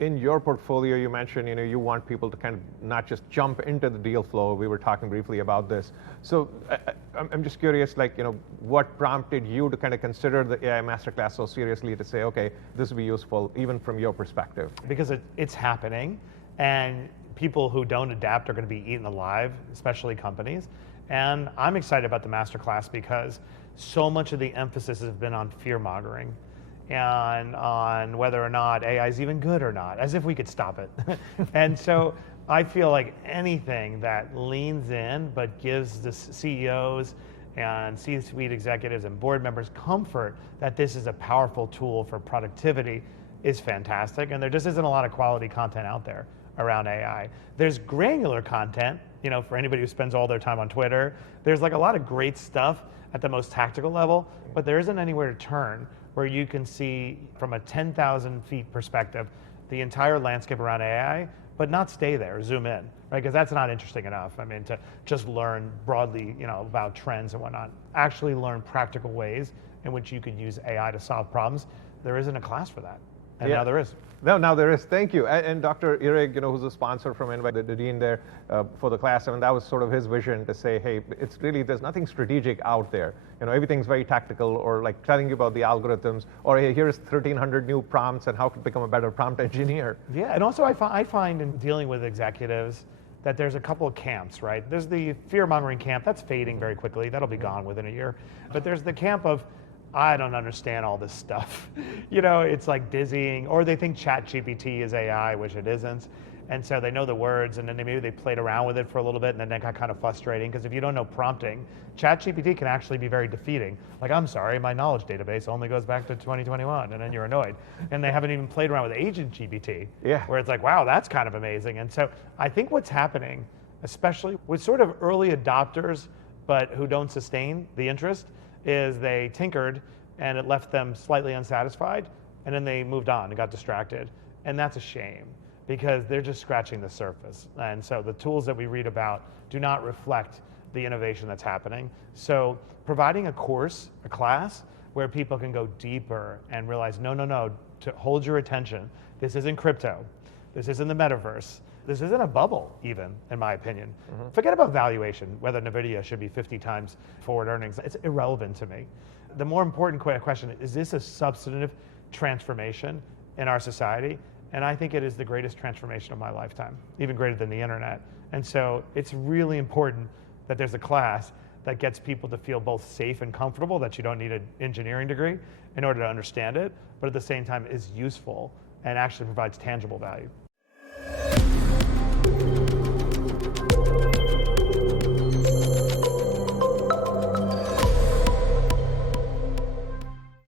In your portfolio, you mentioned, you want people to kind of not just jump into the deal flow. We were talking briefly about this. So I'm just curious, what prompted you to kind of consider the AI Masterclass so seriously to say, okay, this would be useful even from your perspective? Because it's happening, and people who don't adapt are going to be eaten alive, especially companies. And I'm excited about the Masterclass because so much of the emphasis has been on fear-mongering and on whether or not AI is even good or not, as if we could stop it. And so I feel like anything that leans in but gives the CEOs and C-suite executives and board members comfort that this is a powerful tool for productivity is fantastic. And there just isn't a lot of quality content out there around AI. There's granular content, for anybody who spends all their time on Twitter. There's like a lot of great stuff at the most tactical level, but there isn't anywhere to turn where you can see from a 10,000 feet perspective the entire landscape around AI, but not stay there, zoom in, right? Because that's not interesting enough. I mean, to just learn broadly, about trends and whatnot. Actually learn practical ways in which you could use AI to solve problems. There isn't a class for that, and now there is. No, now there is. Thank you. And Dr. Irig, who's a sponsor from Invite, the dean there for the class, that was sort of his vision to say, hey, it's really, there's nothing strategic out there. Everything's very tactical, or like telling you about the algorithms, or hey, here's 1,300 new prompts and how to become a better prompt engineer. Yeah, and also I find in dealing with executives that there's a couple of camps, right? There's the fear-mongering camp, that's fading very quickly, that'll be gone within a year. But there's the camp of, I don't understand all this stuff. It's like dizzying, or they think ChatGPT is AI, which it isn't. And so they know the words, and then maybe they played around with it for a little bit, and then that got kind of frustrating, because if you don't know prompting, ChatGPT can actually be very defeating. Like, I'm sorry, my knowledge database only goes back to 2021, and then you're annoyed. And they haven't even played around with Agent GPT, where it's like, wow, that's kind of amazing. And so I think what's happening, especially with sort of early adopters, but who don't sustain the interest, is they tinkered and it left them slightly unsatisfied, and then they moved on and got distracted. And that's a shame, because they're just scratching the surface. And so the tools that we read about do not reflect the innovation that's happening. So providing a course, a class, where people can go deeper and realize, no, to hold your attention. This isn't crypto. This isn't the metaverse. This isn't a bubble, even, in my opinion. Forget about valuation, whether NVIDIA should be 50 times forward earnings. It's irrelevant to me. The more important question is this a substantive transformation in our society? And I think it is the greatest transformation of my lifetime, even greater than the internet. And so it's really important that there's a class that gets people to feel both safe and comfortable, that you don't need an engineering degree in order to understand it, but at the same time is useful and actually provides tangible value.